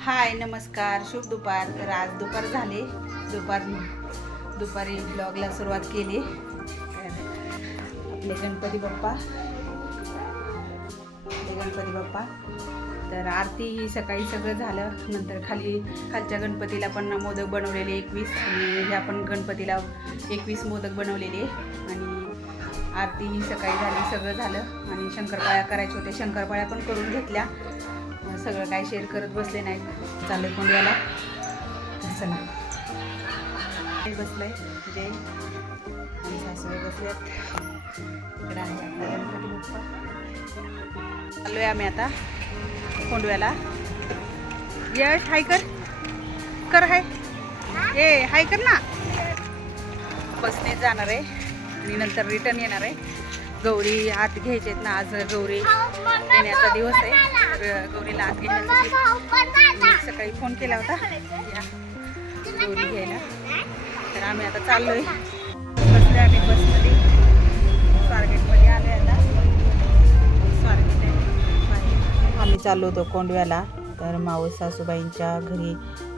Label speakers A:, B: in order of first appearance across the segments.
A: हाय नमस्कार. शुभ दुपार. तर आज दुपार झाले. दुपार दुपारी ब्लॉगला सुरुवात केली. तर आपले गणपती बाप्पा. आपले गणपती बाप्पा. तर आरती ही सकाळी सगळं झालं. नंतर खाली खालच्या गणपतीला पण मोदक बनवलेले एकवीस. आणि ह्या पण गणपतीला एकवीस मोदक बनवलेले. आणि आरती ही सकाळी झाली सगळं झालं. आणि शंकरपाळ्या करायच्या होत्या. शंकरपाळ्या पण करून घेतल्या. सगळं काय शेअर करत बसले नाहीत. चाललंय कोण याला चला. बसलं बसलंय. जे आणि सासूबाई बसल्यात इकडे आहे गणपती बाप्पा. आम्ही आता कोंडव्याला. यश हाय कर. कर हाय. ए हाय कर ना. बसने जाणार आहे. आणि नंतर रिटर्न येणार आहे. गौरी आत घ्यायचे आहेत ना आज. गौरी येण्याचा दिवस आहे. तर गौरीला आत घेण्यासाठी सकाळी फोन केला होता. या. गौरी घ्यायला. तर आम्ही आता चाललोय. बसले आम्ही बसमध्ये. स्वारगेटमध्ये आलोय आता. स्वारगेट आहे. आम्ही चाललो होतो कोंडव्याला. तर मावस सासूबाईंच्या घरी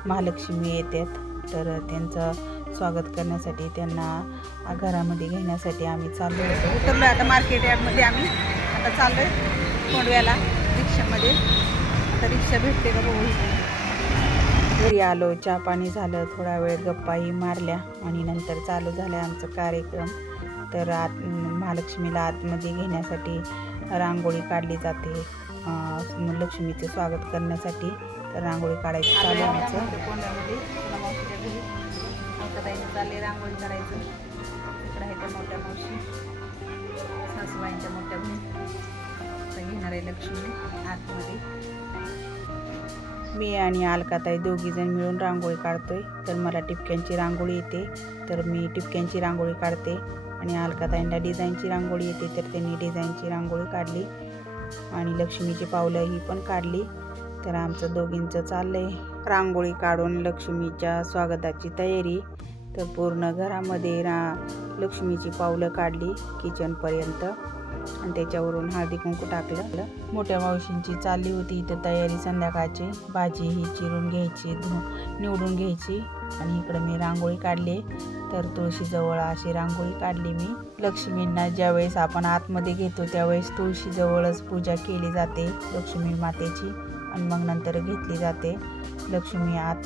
A: महालक्ष्मी येतात तर त्यांचं स्वागत करण्यासाठी त्यांना घरामध्ये घेण्यासाठी आम्ही चाललो होतो. उतरलो आता मार्केट यार्डमध्ये आम्ही. आता चाललोय कोंडव्याला. रिक्षामध्ये आता रिक्षा भेटते का बघू. घरी आलो चहा पाणी झालं थोडा वेळ गप्पाही मारल्या आणि नंतर चालू झाला आमचा कार्यक्रम. तर आत महालक्ष्मीला आतमध्ये घेण्यासाठी रांगोळी काढली जाते. लक्ष्मीचं लक्ष्मीचे स्वागत करण्यासाठी तर रांगोळी काढायची चालू आमचं. कोंड्यामध्ये चालले रांगोळी करायचं इकडे आहे त्या मोठ्या मावशी. सासूबाईंच्या मोठ्या आहे लक्ष्मी आतमध्ये. मी आणि अलकाताई दोघीजण मिळून रांगोळी काढतोय. तर मला टिपक्यांची रांगोळी येते. तर मी टिपक्यांची रांगोळी काढते आणि अलकाताईंना डिझाईनची रांगोळी येते. तर त्यांनी डिझाईनची रांगोळी काढली आणि लक्ष्मीची पावलं ही पण काढली. तर आमचं दोघींचं चाललंय रांगोळी काढून लक्ष्मीच्या स्वागताची तयारी. तर पूर्ण घरामध्ये रा लक्ष्मीची पावलं काढली किचनपर्यंत आणि त्याच्यावरून हळदी कुंकू टाकलं. मोठ्या मावशींची चालली होती इथं तयारी संध्याकाळची. भाजी ही चिरून घ्यायची निवडून घ्यायची. आणि इकडं मी रांगोळी काढली. तर तुळशीजवळ अशी रांगोळी काढली मी. लक्ष्मींना ज्यावेळेस आपण आतमध्ये घेतो त्यावेळेस तुळशीजवळच पूजा केली जाते लक्ष्मी मातेची आणि मग नंतर घेतली जाते. लक्ष्मी आत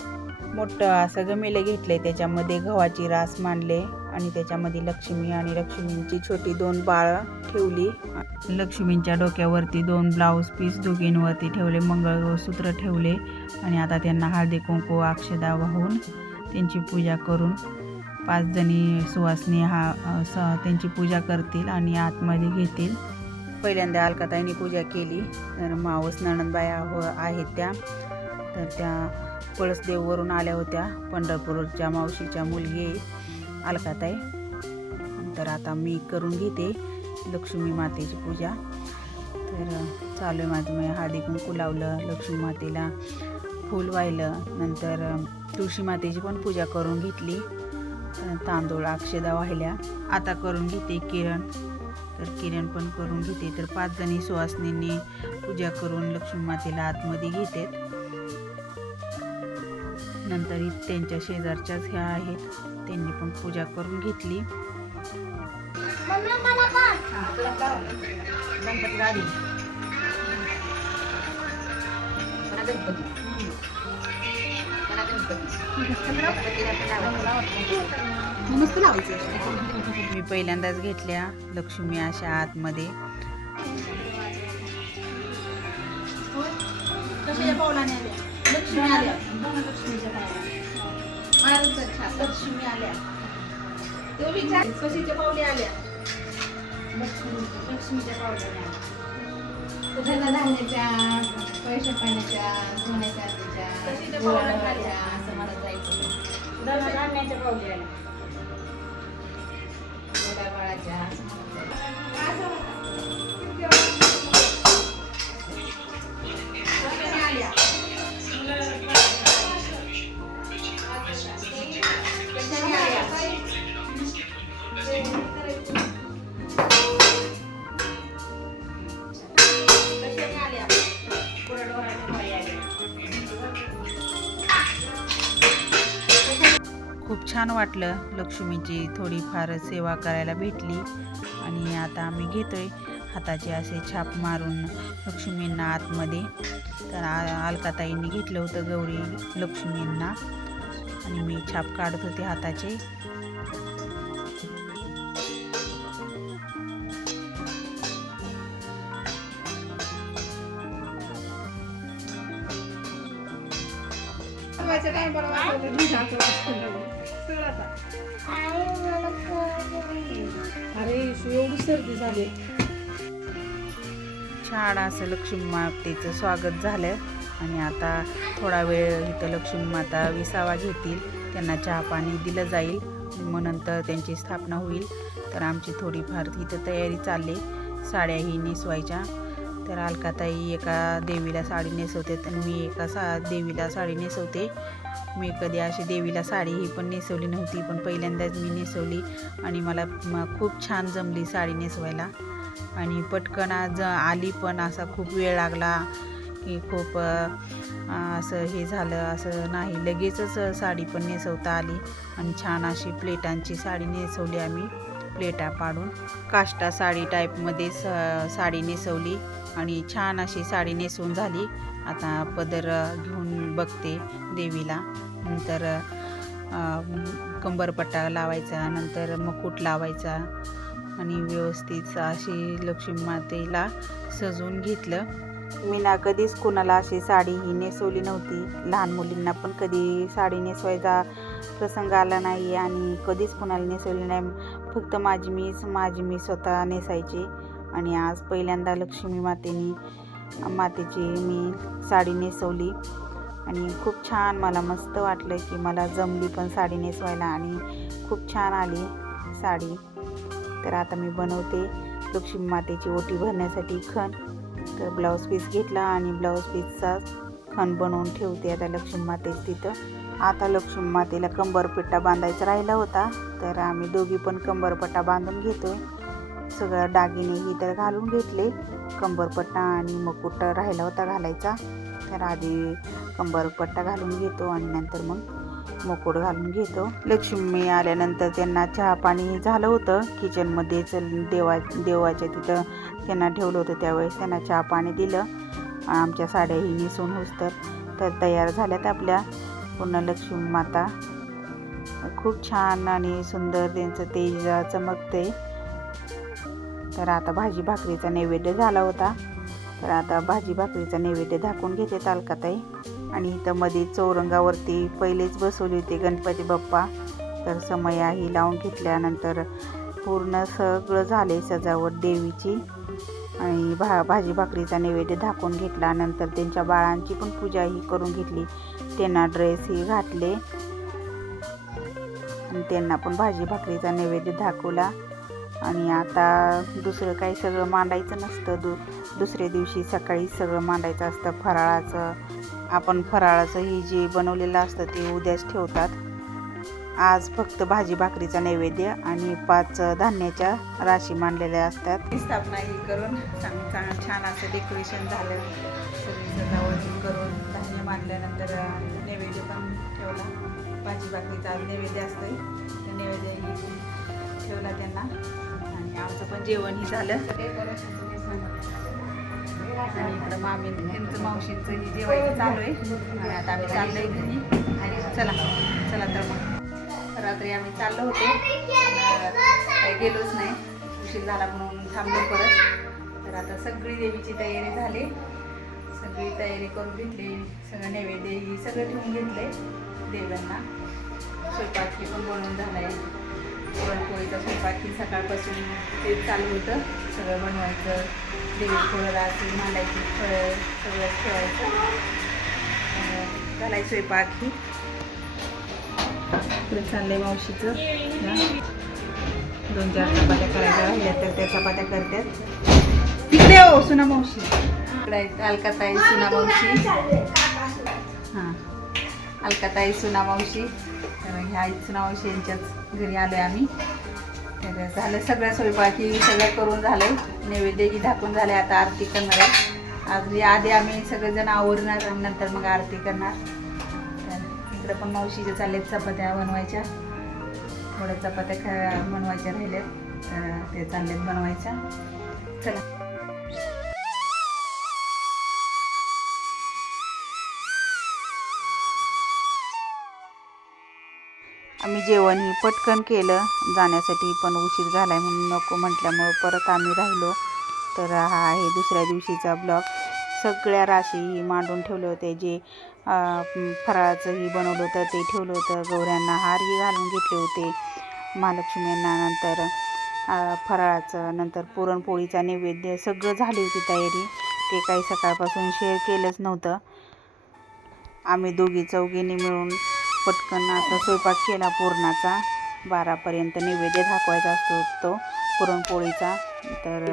A: मोठं असं गमेलं घेतलंय. त्याच्यामध्ये गव्हाची रास मांडले. आणि त्याच्यामध्ये लक्ष्मी आणि लक्ष्मींची छोटी दोन बाळं ठेवली. लक्ष्मींच्या डोक्यावरती दोन ब्लाऊज पीस दोघींवरती ठेवले मंगळसूत्र ठेवले आणि आता त्यांना हळदी कुंकू अक्षदा वाहून त्यांची पूजा करून पाच जणी सुवासनी हा स त्यांची पूजा करतील आणि आतमध्ये घेतील. पहिल्यांदा अलकाताईंनी पूजा केली तर मावस नणंदबाया हो आहेत त्या. तर त्या पळसदेववरून आल्या होत्या पंढरपूरच्या मावशीच्या मुलगी अलकाताई तर आता मी करून घेते लक्ष्मी मातेची पूजा. तर चालू आहे माझं. मी हळदी कुंकू लावलं लक्ष्मी मातेला फूल वाहिलं. नंतर तुळशी मातेची पण पूजा करून घेतली. तांदूळ अक्षदा वाहिल्या. आता करून घेते किरण. तर किरण पण करून घेते. तर पाच जणी सुवासनींनी पूजा करून लक्ष्मी मातेला आतमध्ये घेतात. नंतर त्यांच्या शेजारच्याच ह्या आहेत. त्यांनी पण पूजा करून घेतली. मी पहिल्यांदाच घेतल्या लक्ष्मी अशा आतमध्ये. लक्ष्मी आल्या. लक्ष्मी आल्या. तो विचार कशीच्या पावली आल्या? लक्ष्मीच्या पावल्या
B: धान्याच्या पैसे पाण्याच्या सोन्याच्या
A: कशीच्या
B: चांदीच्या
A: पावल्या
B: गोळ्या असं मला जायचं
A: धान्याच्या पावली आल्या.
B: गोड्या बाळाच्या असं
A: खूप छान वाटलं लक्ष्मीची थोडीफार सेवा करायला भेटली. आणि आता आम्ही घेतो आहे हाताचे असे छाप मारून लक्ष्मींना आतमध्ये. तर आ- अलकाताईंनी घेतलं होतं गौरी लक्ष्मींना. आणि मी छाप काढत होते हाताचे.
C: अरे एवढी सर्दी झाली.
A: छान असं लक्ष्मी मातेचं स्वागत झालं आणि आता थोडा वेळ इथं लक्ष्मी माता विसावा घेतील. त्यांना चहा पाणी दिलं जाईल. मग नंतर त्यांची स्थापना होईल. तर आमची थोडीफार इथं तयारी चालली. साड्याही नेसवायच्या. तर अलकाताई एका देवीला साडी नेसवते तर मी एका सा देवीला साडी नेसवते. मी कधी अशी देवीला साडी ही पण नेसवली नव्हती पण पहिल्यांदाच मी नेसवली आणि मला खूप छान जमली साडी नेसवायला. आणि पटकन आज आली पण असा खूप वेळ लागला की खूप असं हे झालं असं नाही. लगेचच साडी पण नेसवता आली आणि छान अशी प्लेटांची साडी नेसवली आम्ही. प्लेटा पाडून काष्टा साडी टाईपमध्ये स साडी नेसवली आणि छान अशी साडी नेसून झाली. आता पदर घेऊन बघते देवीला. नंतर कंबरपट्टा लावायचा नंतर मुकुट लावायचा आणि व्यवस्थित अशी लक्ष्मी मातेला सजवून घेतलं. मी ना कधीच कोणाला अशी साडी ही नेसवली नव्हती. लहान मुलींना पण कधी साडी नेसवायचा प्रसंग आला नाही आणि कधीच कोणाला नेसवली नाही. फक्त माझी मीच माझी मी स्वतः नेसायची. आणि आज पहिल्यांदा लक्ष्मी मातेनी मातेची मी साडी नेसवली. आणि खूप छान मला मस्त वाटलं की मला जमली पण साडी नेसवायला. आणि खूप छान आली साडी. तर आता मी बनवते लक्ष्मी मातेची ओटी भरण्यासाठी खण. तर ब्लाऊज पीस घेतला आणि ब्लाऊज पीसचा खण बनवून ठेवते आता लक्ष्मी मातेच तिथं. आता लक्ष्मी मातेला कंबरपट्टा बांधायचा राहिला होता. तर आम्ही दोघी पण कंबरपट्टा बांधून घेतो सगळं दागिने ही तर घालून घेतले. कंबरपट्टा आणि मुकुट राहिला होता घालायचा. तर आधी कंबरपट्टा घालून घेतो आणि नंतर मग मुकुट घालून घेतो. लक्ष्मी आल्यानंतर त्यांना चहा पाणी झालं होतं. किचनमध्ये चल देवा देवाच्या तिथं त्यांना ठेवलं होतं. त्यावेळेस त्यांना चहा पाणी दिलं. आमच्या साड्याही नेसून हुसतर तर तयार झाल्यात आपल्या. पूर्ण लक्ष्मी माता. खूप छान आणि सुंदर त्यांचं तेज चमकते. तर आता भाजी भाकरीचा नैवेद्य झाला होता. तर आता भाजी भाकरीचा नैवेद्य झाकून घेते तालकाताई. आणि इथं मध्ये चौरंगावरती पहिलेच बसवली होती गणपती बाप्पा. तर समयाही लावून घेतल्यानंतर पूर्ण सगळं झाले सजावट देवीची. आणि भा भाजी भाकरीचा नैवेद्य झाकून घेतला नंतर त्यांच्या बाळांची पण पूजाही करून घेतली. त्यांना ड्रेसही घातले. आणि त्यांना पण भाजी भाकरीचा नैवेद्य दाखवला. आणि आता दुसरं काही सगळं मांडायचं नसतं. दु दुसऱ्या दिवशी सकाळी सगळं मांडायचं असतं. फराळाचं आपण फराळाचं ही जे बनवलेलं असतं ते उद्याच ठेवतात. आज फक्त भाजी भाकरीचा नैवेद्य आणि पाच धान्याच्या राशी मांडलेल्या असतात. स्थापना ही करून चांग छान असं डेकोरेशन झालं. सगळी सजावट करून धान्य मांडल्यानंतर नैवेद्य पण ठेवला. भाजी भाकरीचा आज नैवेद्य असतोय. तर नैवेद्य ठेवला त्यांना. आणि आमचं पण जेवणही झालं. आणि इकडं मामी त्यांचं मावशींचंही जेवायचं चालू आहे. आणि आता आम्ही चाललो आहे घरी. आणि चला चला तर मग. रात्री आम्ही चाललो होतो. काही गेलोच नाही. उशीर झाला म्हणून थांबलो परत. तर आता सगळी देवीची तयारी झाली. सगळी तयारी करून घेतली सगळं नैवेद्य ही सगळं ठेवून घेतले देवांना. स्वयंपाकी पण बनवून झाला आहे पुरणपोळीचा स्वयंपाकी सकाळपासून ते चालू होतं. सगळं बनवायचं. देवी थोडं रात्री मांडायची फळं सगळं ठेवायचं. झालाय घालायचं स्वयंपाक ही. पुढे चाललंय मावशीचं. दोन चार चपात्या करायच्या. राहिल्या तर त्या चपात्या करतात तिकडे हो सुना मावशी इकडे अलकाताई सुना मावशी हां अलकाताई सुना मावशी तर ह्या सुना मावशी यांच्याच घरी आलोय आम्ही तर झालं सगळं स्वयंपाकी सगळं करून झालं नैवेद्यही झाकून झाले आता आरती करणार आहे आज आधी आम्ही सगळेजण आवरणार नंतर मग आरती करणार तर इकडं पण मावशीच्या चाललेत चपात्या बनवायच्या थोड्या चपात्या खा बनवायच्या राहिल्यात तर ते चाललेत बनवायच्या चला आम्ही जेवण ही पटकन केलं. जाण्यासाठी पण उशीर झाला आहे म्हणून नको म्हटल्यामुळं परत आम्ही राहिलो. तर हा आहे दुसऱ्या दिवशीचा ब्लॉग. सगळ्या राशी मांडून ठेवले होते जे फराळाचंही बनवलं होतं ते ठेवलं होतं. गौऱ्यांना हारही घालून घेतले होते. महालक्ष्मींना नंतर फराळाचं नंतर पुरणपोळीचा नैवेद्य सगळं झाली होती तयारी. ते काही सकाळपासून शेअर केलंच नव्हतं. आम्ही दोघी चौघींनी मिळून पटकन आता स्वयंपाक केला पुरणाचा. बारापर्यंत नैवेद्य दाखवायचा असतो तो पुरणपोळीचा. तर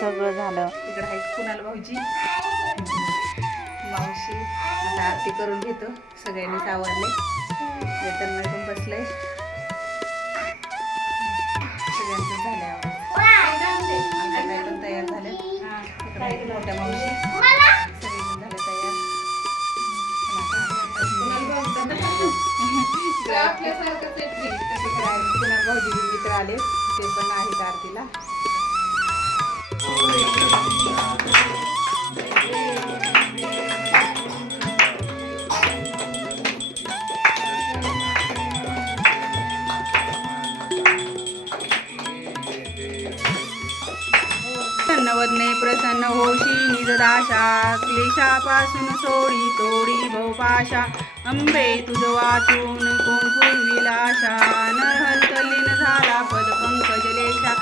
A: सगळं झालं. इकडं आहे कुणाला भाऊजी? मावशी. आता आरती करून घेतो. सगळ्यांनीच आवडले वेतन पण बसलंय. सगळ्यांचं झालं तयार झाले. मोठ्या मावशी.
B: आपल्यासारखंच
A: भाऊजी मित्र आले ते पण आहेत आरतीला. नवदने प्रसन्न होशी निजदाशा क्लेशापासून सोडी तोडी भोपाशा अंबे तुझ वाचून कोण पूर्विलाशा नरहंतलीन झाला पद पंकजलेशा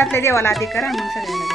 A: घरातल्या देवाला आधी करा मग सगळ्यांना.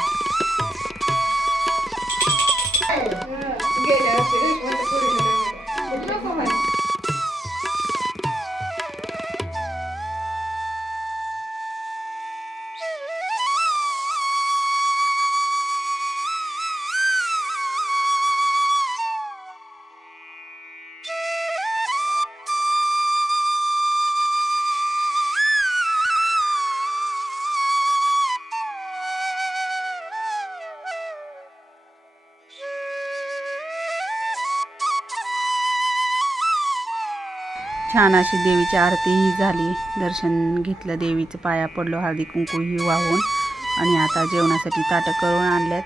A: छान अशी देवीची आरतीही झाली. दर्शन घेतलं देवीचं पाया पडलो हळदी कुंकूही वाहून आणि आता जेवणासाठी ताटं करून आणल्यात.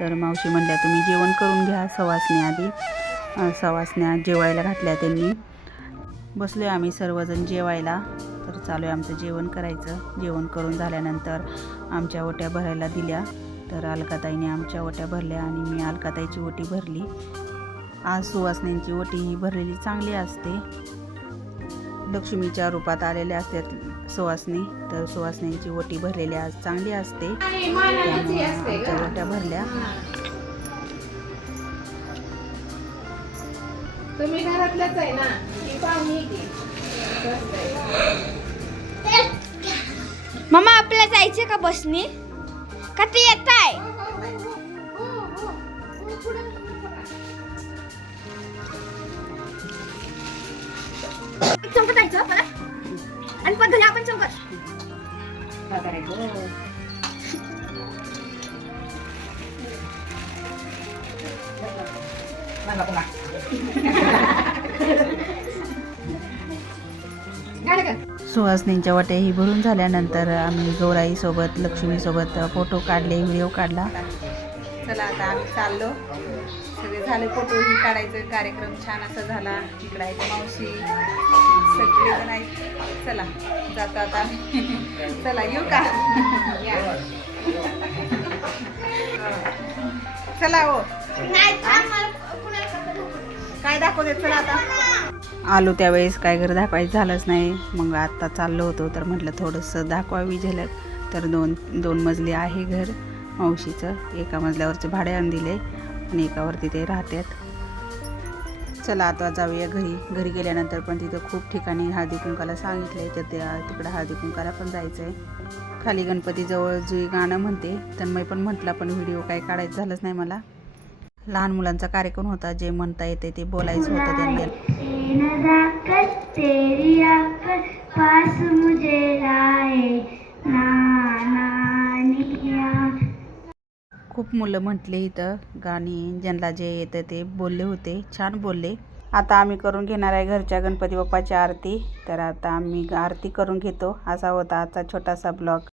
A: तर मावशी म्हणल्या तुम्ही जेवण करून घ्या सवासणी आधी. सवासण्या जेवायला घातल्या त्यांनी. बसलो आहे आम्ही सर्वजण जेवायला. तर चालू आहे आमचं जेवण करायचं. जेवण करून झाल्यानंतर आमच्या ओट्या भरायला दिल्या. तर अलकाताईने आमच्या ओट्या भरल्या आणि मी अलकाताईची ओटी भरली. आज सुवासण्यांची ओटी ही भरलेली चांगली असते. लक्ष्मीच्या रूपात आलेल्या असतात सुवासनी तर सुवासनींची ओटी भरलेली आज चांगली असते.
B: हे
A: त्यामुळे
B: असते
A: आमच्या
B: गं.
A: ओट्या भरल्या.
B: तुम्ही घरातल्याच आहे ना? ती पाहुणी आहे की स्वस्त आहे.
C: मम्मा आपल्याला जायचं का बसने? का ते येत आहे चौकात जायचं परत आणि परत घरी आपण चौकात.
B: का?
A: सुहासनींच्या वाट्याही भरून झाल्यानंतर आम्ही गौराईसोबत लक्ष्मीसोबत फोटो काढले व्हिडिओ काढला. चला आता आम्ही चाललो. सगळे झालं फोटोही काढायचं कार्यक्रम छान असा झाला. इकडं आहे ते मावशी. सगळेजण आहेत. चला जातो आता. आम्ही. चला येऊ का? चला हो. काय दाखवते? चला आता. आलो त्यावेळेस काय घर दाखवायचं झालंच नाही. मग आता चाललो होतो तर म्हटलं थोडंसं दाखवावी झलक. तर दोन दोन मजली आहे घर मावशीचं. एका मजल्यावरचे भाडे आणून दिले आणि एकावरती ते राहतात. चला आता जाऊया घरी. घरी गेल्यानंतर पण तिथं खूप ठिकाणी हळदी कुंकाला सांगितलंय. तर त्या तिकडं हळदी कुंकाला पण जायचं आहे खाली गणपतीजवळ जुई गाणं म्हणते तन्मय पण म्हटलं पण व्हिडिओ काही काढायचं झालंच नाही मला. लहान मुलांचा कार्यक्रम होता जे म्हणता येते ते बोलायचं होतं त्यांना. खूप मुलं म्हटले इथं गाणी ज्यांना जे येतं ते बोलले होते छान बोलले. आता आम्ही करून घेणार आहे घरच्या गणपती बाप्पाची आरती. तर आता आम्ही आरती करून घेतो. असा होता आजचा छोटासा ब्लॉग.